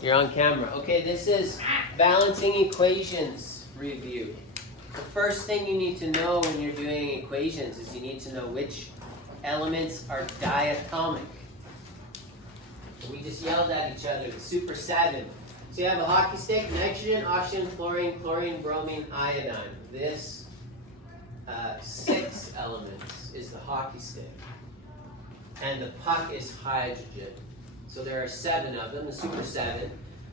You're on camera. Okay, this is balancing equations review. The first thing you need to know when you're doing equations is you need to know which elements are diatomic. We just yelled at each other, the super 7. So you have a hockey stick, nitrogen, oxygen, fluorine, chlorine, bromine, iodine. This 6 elements is the hockey stick. And the puck is hydrogen. So there are 7 of them, the super 7.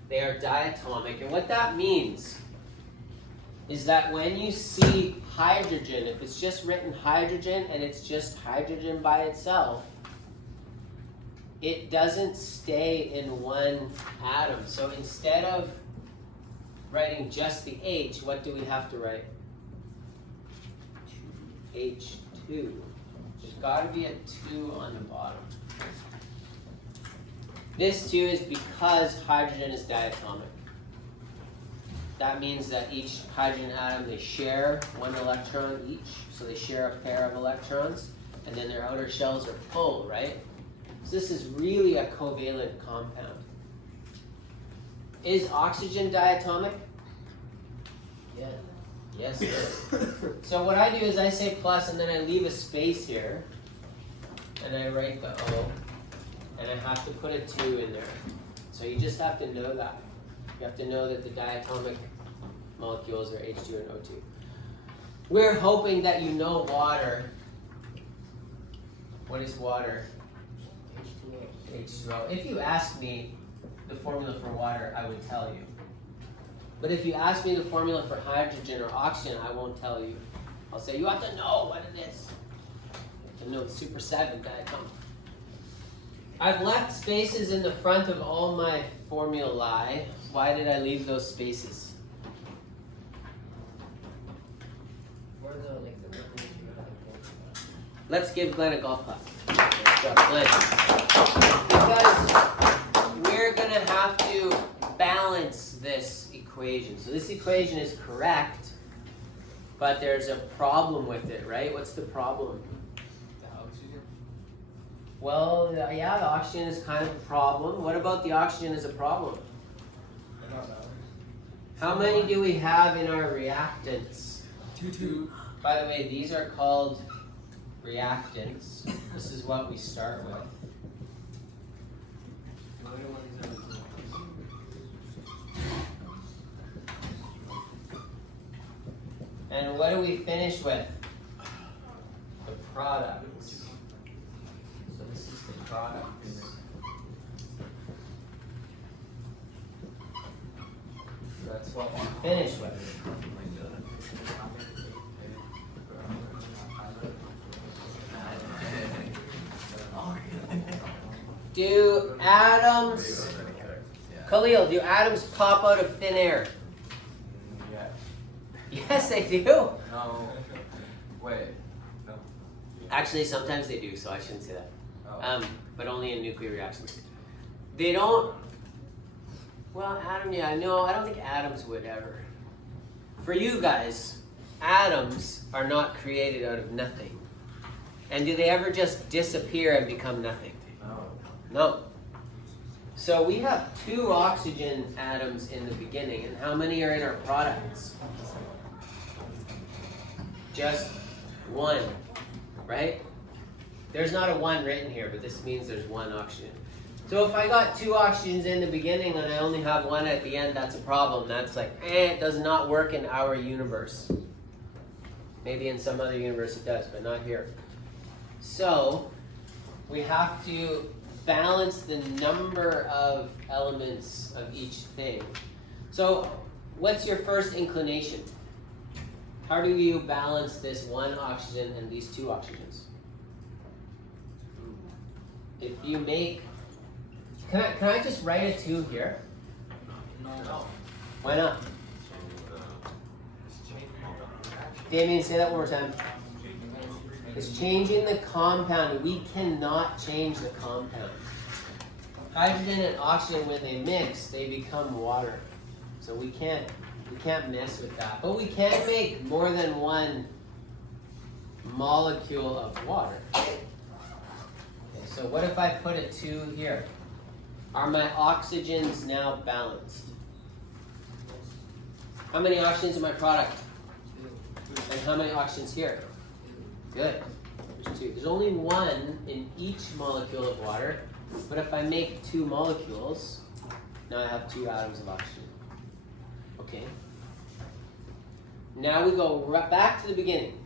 They are diatomic. And what that means is that when you see hydrogen, if it's just written hydrogen and it's just hydrogen by itself, it doesn't stay in one atom. So instead of writing just the H, what do we have to write? H2. There's got to be a 2 on the bottom. This 2 is because hydrogen is diatomic. That means that each hydrogen atom, they share 1 electron each. So they share a pair of electrons, and then their outer shells are full, right? So this is really a covalent compound. Is oxygen diatomic? Yeah. Yes, it is. So what I do is I say plus, and then I leave a space here, and I write the O, and I have to put a 2 in there. So you just have to know that. You have to know that the diatomic molecules are H2 and O2. We're hoping that you know water. What is water? H2O. If you asked me the formula for water, I would tell you. But if you ask me the formula for hydrogen or oxygen, I won't tell you. I'll say, you have to know what it is. You have to know the super 7 diatomic. I've left spaces in the front of all my formulae. Why did I leave those spaces? Let's give Glenn a golf clap. Glenn. Because we're going to have to balance this equation. So this equation is correct, but there's a problem with it, right? What's the problem? Well, yeah, the oxygen is kind of a problem. What about the oxygen as a problem? How many do we have in our reactants? 2. By the way, these are called reactants. This is what we start with. And what do we finish with? The products. So this is the products. That's what we finish with. Do atoms, Khalil, do atoms pop out of thin air? Yeah. Yes, they do. No. Wait. No. Actually, sometimes they do, so I shouldn't say that. Oh. But only in nuclear reactions. They don't. Well, I don't think atoms would ever. For you guys, atoms are not created out of nothing. And do they ever just disappear and become nothing? No. So we have 2 oxygen atoms in the beginning, and how many are in our products? Just 1, right? There's not a 1 written here, but this means there's 1 oxygen. So if I got 2 oxygens in the beginning and I only have 1 at the end, that's a problem. That's like, it does not work in our universe. Maybe in some other universe it does, but not here. So we have to balance the number of elements of each thing. So what's your first inclination? How do you balance this 1 oxygen and these 2 oxygens? If you make, can I just write a 2 here? No. Why not? Damien, say that one more time. It's changing the compound. We cannot change the compound. Hydrogen and oxygen, when they mix, they become water. So we can't mess with that. But we can make more than 1 molecule of water. Okay, so what if I put a 2 here? Are my oxygens now balanced? How many oxygens in my product? And how many oxygens here? Good. There's 2. There's only 1 in each molecule of water, but if I make 2 molecules, now I have 2 atoms of oxygen. Okay. Now we go right back to the beginning.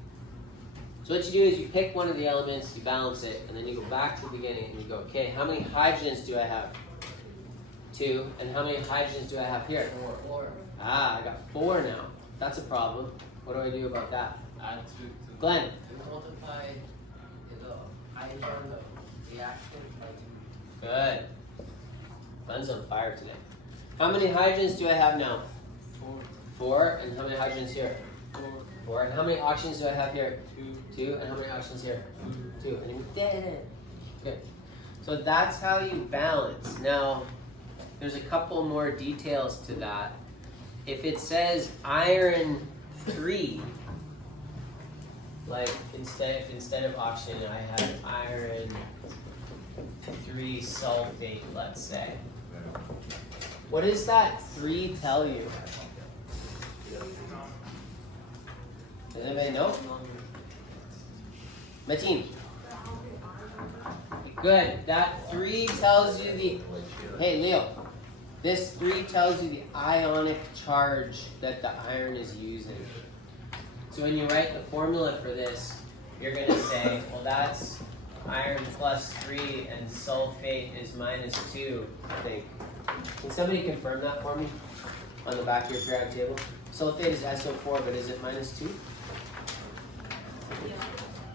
So what you do is you pick one of the elements, you balance it, and then you go back to the beginning and you go, okay, how many hydrogens do I have? 2. And how many hydrogens do I have here? 4. Ah, I got 4 now. That's a problem. What do I do about that? Add 2. Glenn. Multiply the hydrogen reaction by 2. Good. Glenn's on fire today. How many hydrogens do I have now? 4. And how many hydrogens here? 4. And how many oxygens do I have here? 2. And how many oxygens here? 2. And you're dead. Okay. So that's how you balance. Now, there's a couple more details to that. If it says iron 3, like instead of oxygen I had iron 3 sulfate, let's say. What does that 3 tell you? Does anybody know? Mateen. Good. That 3 tells you the. Hey, Leo. This 3 tells you the ionic charge that the iron is using. So when you write the formula for this, you're going to say, well, that's iron plus 3 and sulfate is minus 2, I think. Can somebody confirm that for me on the back of your periodic table? Sulfate is SO4, but is it minus 2?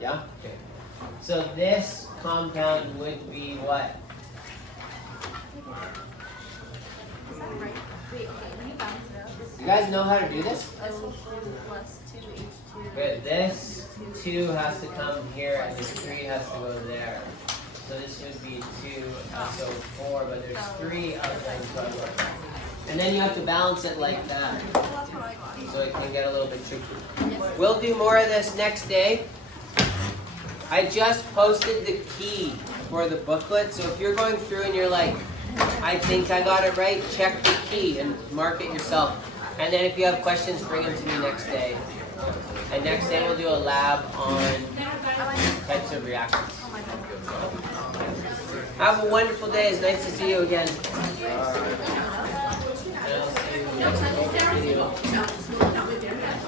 Yeah? Okay. So this compound would be what? Is that right? Wait, okay, let me bounce it out. You guys know how to do this? SO4 plus 2H2. Good. This 2 has to come here and this 3 has to go there. So this would be 2 SO4, but there's 3 of them. And then you have to balance it like that. Well, that's what I got. So it can get a little bit tricky. We'll do more of this next day. I just posted the key for the booklet. So if you're going through and you're like, I think I got it right, check the key and mark it yourself. And then if you have questions, bring them to me next day. And next day we'll do a lab on types of reactions. Have a wonderful day. It's nice to see you again. And I'll see you next video.